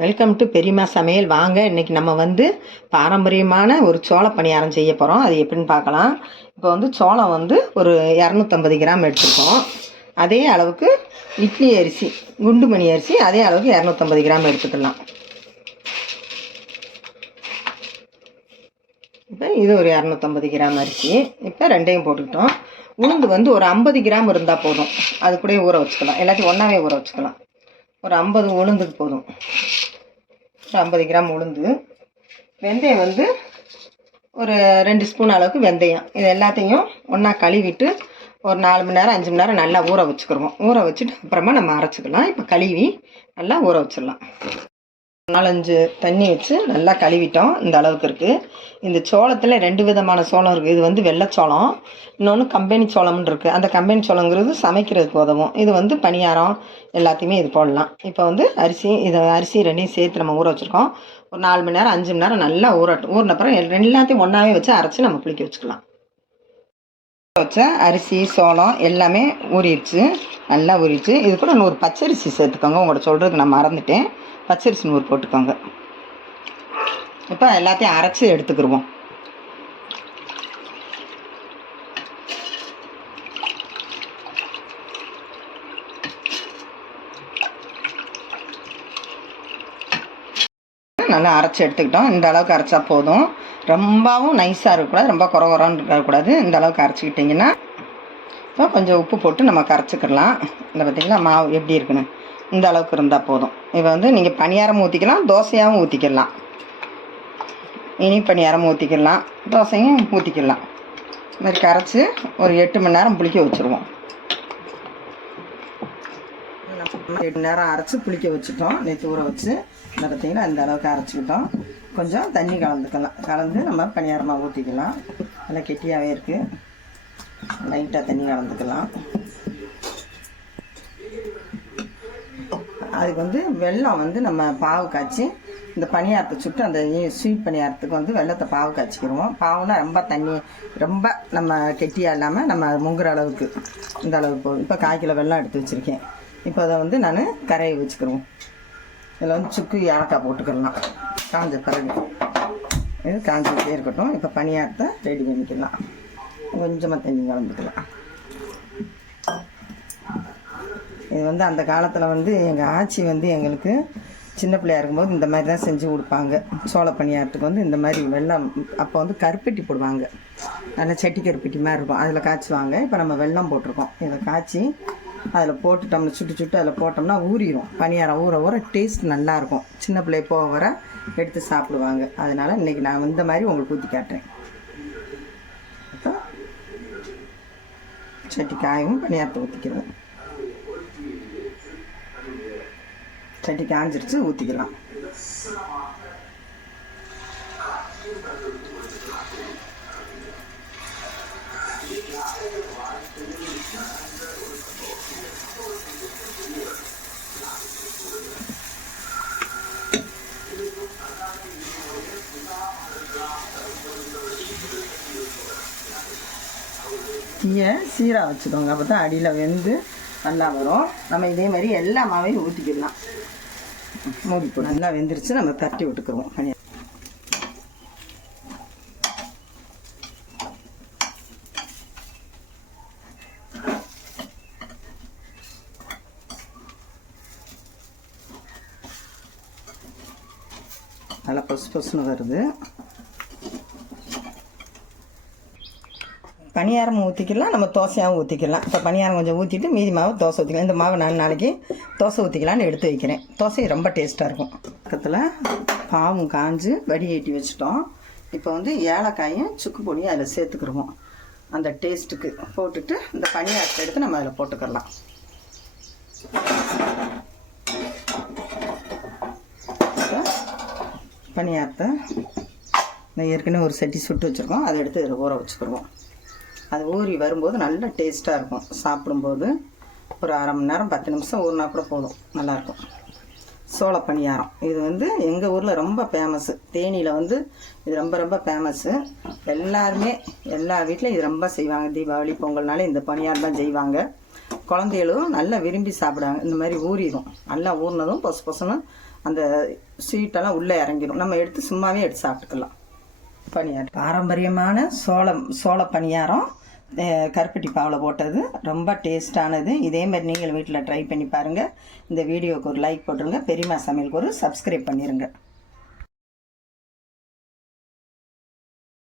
Welcome to பெரியம்மா சமையல். வாங்க, இன்றைக்கி நம்ம வந்து பாரம்பரியமான ஒரு சோள பணியாரம் செய்ய போகிறோம். அது எப்படின்னு பார்க்கலாம். இப்போ வந்து சோளம் வந்து ஒரு 250 கிராம் எடுத்துருக்கோம். அதே அளவுக்கு இட்லி அரிசி, குண்டு மணி அரிசி அதே அளவுக்கு 250 கிராம் எடுத்துக்கலாம். இப்போ இது ஒரு 250 கிராம் அரிசி. இப்போ ரெண்டையும் போட்டுக்கிட்டோம். உளுந்து வந்து ஒரு 50 கிராம் இருந்தால் போதும். அது கூட ஊற வச்சுக்கலாம். எல்லாத்தையும் ஒன்றாவே ஊற வச்சுக்கலாம். ஒரு 50 உளுந்துக்கு போதும். ஒரு 50 கிராம் உளுந்து. வெந்தயம் வந்து ஒரு 2 ஸ்பூன் அளவுக்கு வெந்தயம். இது எல்லாத்தையும் ஒன்றா கழுவிட்டு ஒரு 4 மணி நேரம் 5 மணி நேரம் நல்லா ஊற வச்சுக்கிடுவோம். ஊற வச்சுட்டு அப்புறமா நம்ம அரைச்சிக்கலாம். இப்போ கழுவி நல்லா ஊற வச்சிடலாம். 4-5 தண்ணி வச்சு நல்லா கழுவிட்டோம். இந்த அளவுக்கு இருக்குது. இந்த சோளத்தில் 2 விதமான சோளம் இருக்குது. இது வந்து வெள்ளைச்சோளம், இன்னொன்று கம்பெனி சோளம்னு இருக்குது. அந்த கம்பெனி சோளங்கிறது சமைக்கிறதுக்கு உதவும். இது வந்து பணியாரம் எல்லாத்தையுமே இது போடலாம். இப்போ வந்து அரிசி ரெண்டையும் சேர்த்து நம்ம ஊற வச்சுருக்கோம். ஒரு 4 மணி நேரம் 5 மணி நேரம் நல்லா ஊறினப்புறம் எல்லாத்தையும் ஒன்றாவே வச்சு அரைச்சி நம்ம புளிக்க வச்சுக்கலாம். வச்ச அரிசி சோளம் எல்லாமே ஊறிடுச்சு, நல்லா ஊறிடுச்சு. இது கூட 100 பச்சரிசி சேர்த்துக்கோங்க. உங்கள்கிட்ட சொல்கிறதுக்கு நான் மறந்துட்டேன். பச்சரிசி 100 போட்டுக்கோங்க. இப்போ எல்லாத்தையும் அரைச்சி எடுத்துக்கிடுவோம். நல்லா அரைச்சி எடுத்துக்கிட்டோம். இந்த அளவுக்கு அரைச்சா போதும். ரொம்பவும் நைஸாக இருக்கக்கூடாது, ரொம்ப குறன்னு இருக்கக்கூடாது. இந்த அளவுக்கு அரைச்சிக்கிட்டிங்கன்னா இப்போ கொஞ்சம் உப்பு போட்டு நம்ம கரைச்சிக்கிடலாம். இந்த பார்த்திங்களா மாவு எப்படி இருக்குன்னு, இந்த அளவுக்கு இருந்தால் போதும். இப்போ வந்து நீங்கள் பணியாரம் ஊற்றிக்கலாம், தோசையாகவும் ஊற்றிக்கிடலாம். இனி பணியாரம் ஊற்றிக்கிடலாம், தோசையும் ஊற்றிக்கிடலாம். இந்த மாதிரி கரைச்சி ஒரு 8 மணி நேரம் புளிக்க வச்சுருவோம். 8 மணி நேரம் அரைச்சி புளிக்க வச்சுட்டோம். நேற்று ஊற வச்சு இந்த பார்த்திங்கன்னா இந்த அளவுக்கு அரைச்சிக்கிட்டோம். கொஞ்சம் தண்ணி கலந்துக்கலாம். கலந்து நம்ம பணியாரமாக ஊற்றிக்கலாம். நல்லா கெட்டியாகவே இருக்குது. லைட்டாக தண்ணி கலந்துக்கலாம். அதுக்கு வந்து வெல்லம் வந்து நம்ம பாவு காய்ச்சி இந்த பணியாரத்தை சுட்டு அந்த ஸ்வீட் பணியாரத்துக்கு வந்து வெல்லத்தை பாவு காய்ச்சிக்கிடுவோம். பாவுனா ரொம்ப நம்ம கெட்டியாக இல்லாமல் நம்ம முங்குற அளவுக்கு இந்த அளவுக்கு போதும். இப்போ 1/4 கிலோ வெல்லம் எடுத்து வச்சுருக்கேன். இப்போ அதை வந்து நான் கரையை வச்சுக்கிடுவோம். இதில் வந்து சுக்கு ஏலக்காய் போட்டுக்கிடலாம். காஞ்ச பிறகு இது காஞ்சிக்கிட்டே இருக்கட்டும். இப்போ பணியாரத்தை ரெடி பண்ணிக்கலாம். கொஞ்சமாக தண்ணி கலந்துக்கலாம். இது வந்து அந்த காலத்தில் வந்து எங்கள் ஆச்சி வந்து எங்களுக்கு சின்ன பிள்ளையா இருக்கும்போது இந்த மாதிரி தான் செஞ்சு கொடுப்பாங்க. சோள பணியாரத்துக்கு வந்து இந்த மாதிரி வெல்லம் அப்போ வந்து கருப்பட்டி போடுவாங்க. நல்லா சட்டி கருப்பட்டி மாதிரி இருக்கும், அதில் காய்ச்சுவாங்க. இப்போ நம்ம வெல்லம் போட்டிருக்கோம். இதை காய்ச்சி அதில் போட்டுட்டோம்னா சுட்டு அதில் போட்டோம்னா ஊறிடும். பணியாரம் ஊற டேஸ்ட் நல்லாயிருக்கும். சின்ன பிள்ளை போக வர எடுத்து சாப்பிடுவாங்க. அதனால் இன்றைக்கி நான் இந்த மாதிரி உங்களுக்கு ஊற்றி காட்டுறேன். இப்போ சட்டி காயும் பணியாரத்தை ஊற்றிக்கிறோம். சட்டி காஞ்சிருச்சு, ஊற்றிக்கலாம். தீயை சீராக வச்சுக்கோங்க. அப்போ தான் அடியில் வெந்து நல்லா வரும். நம்ம இதே மாதிரி எல்லா மாவையும் ஊற்றிக்கிடலாம். மூடி போட்டு நல்லா வெந்துருச்சு. நம்ம தட்டி விட்டுக்குருவோம். நல்லா பொசுன்னு வருது. பணியாரம் ஊற்றிக்கலாம், நம்ம தோசையாகவும் ஊற்றிக்கலாம். இப்போ பணியாரம் கொஞ்சம் ஊற்றிட்டு மீதி மாவு தோசை ஊற்றிக்கலாம். இந்த மாவை நான் நாளைக்கு தோசை ஊற்றிக்கலான்னு எடுத்து வைக்கிறேன். தோசை ரொம்ப டேஸ்ட்டாக இருக்கும். பக்கத்தில் பாவும் காஞ்சு வடிகட்டி வச்சுட்டோம். இப்போ வந்து ஏலக்காயும் சுக்கு பொடியும் அதில் சேர்த்துக்கிடுவோம். அந்த டேஸ்ட்டுக்கு போட்டுட்டு இந்த பணியாரத்தை எடுத்து நம்ம அதில் போட்டுக்கலாம். பணியாரத்தை ஏற்கனவே ஒரு சட்டி சுட்டு வச்சுருக்கோம். அதை எடுத்து இதில் ஊற வச்சுக்கிடுவோம். அது ஊறி வரும்போது நல்லா டேஸ்ட்டாக இருக்கும். சாப்பிடும்போது ஒரு 1/2 மணி நேரம் 10 நிமிஷம் ஊறினா கூட போதும், நல்லாயிருக்கும். சோள பணியாரம் இது வந்து எங்கள் ஊரில் ரொம்ப ஃபேமஸ்ஸு. தேனியில் வந்து இது ரொம்ப ஃபேமஸ்ஸு. எல்லாருமே எல்லா வீட்லையும் இது ரொம்ப செய்வாங்க. தீபாவளி பொங்கல்னாலே இந்த பணியாரம் தான் செய்வாங்க. குழந்தைகளும் நல்லா விரும்பி சாப்பிடுவாங்க. இந்த மாதிரி ஊறிடும், நல்லா ஊறினதும் பொசு பொசுன்னு அந்த ஸ்வீட்டெல்லாம் உள்ளே இறங்கிடும். நம்ம எடுத்து சும்மாவே எடுத்து சாப்பிட்டுக்கலாம். பணியாரம் பாரம்பரியமான சோள பணியாரம், கருப்பட்டி பாவில் போட்டது, ரொம்ப டேஸ்டானது. இதேமாதிரி நீங்கள் வீட்டில் ட்ரை பண்ணி பாருங்கள். இந்த வீடியோவுக்கு ஒரு லைக் போட்டுருங்க. பெரியம்மா சமையலுக்கு ஒரு சப்ஸ்கிரைப் பண்ணிடுங்க.